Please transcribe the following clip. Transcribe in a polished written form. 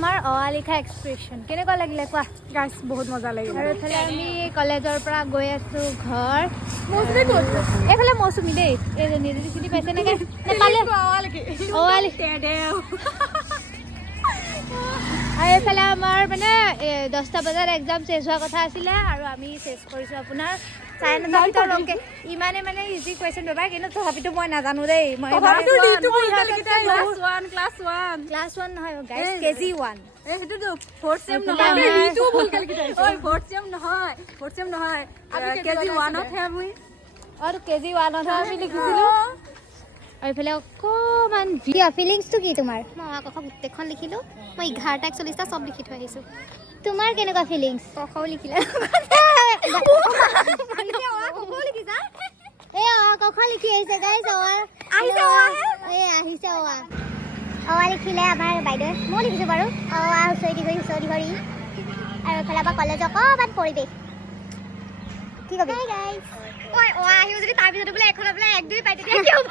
আমাৰ অৱালিখা এক্সপ্ৰেছন কেনেকুৱা লাগিলে কোৱা গাইছ বহুত মজা লাগিল আৰু এফালে আমি কলেজৰ পৰা গৈ আছো ঘৰ মৌচুমী ক'ত এইফালে মৌচুমী দেই এইজনী চিনি পাইছে নেকি নেপালে অৱালি আৰু এইফালে আমাৰ মানে 10টা বজাত এক্সাম শেষ হোৱা কথা আছিলে আৰু আমি শেষ কৰিছোঁ আপোনাৰ 9:30 ভিতৰলৈকে ইমানে মানে ইজি কুৱেশ্যন পেপাৰ কিন্তু তথাপিতো মই নাজানো দেই মই ক্লাছ 1 নহয় গাইছ কেজি 1 সেইটো ফোর্থ সেম নহয় ৰিতু ভুল কালি কিটাই ওই ফোৰ্থ সেম নহয় কেজি 1 ত হে আমি আৰু কেজি 1 ত আমি লিখিছিলো আৰু এইফালে অকমান ফিলিংছটো কি তোমাৰ মই কথা গোটেইখন লিখিলো মই 11:41টা সব লিখি থৈ আহিছো তোমাৰ কেনেকুৱা ফিলিংছ কখও লিখিলে লিখিলে আমাৰ বাইদেৱে মই লিখিছোঁ বাৰু হুঁচৰি ধৰি আৰু এইফালে আমাৰ কলেজ অকণমান পৰিৱেশ কি ক'বি ঐ আহিও যদি তাৰপিছতো বোলে এখন বোলে 1 2 পাই তেতিয়া কি হ'ব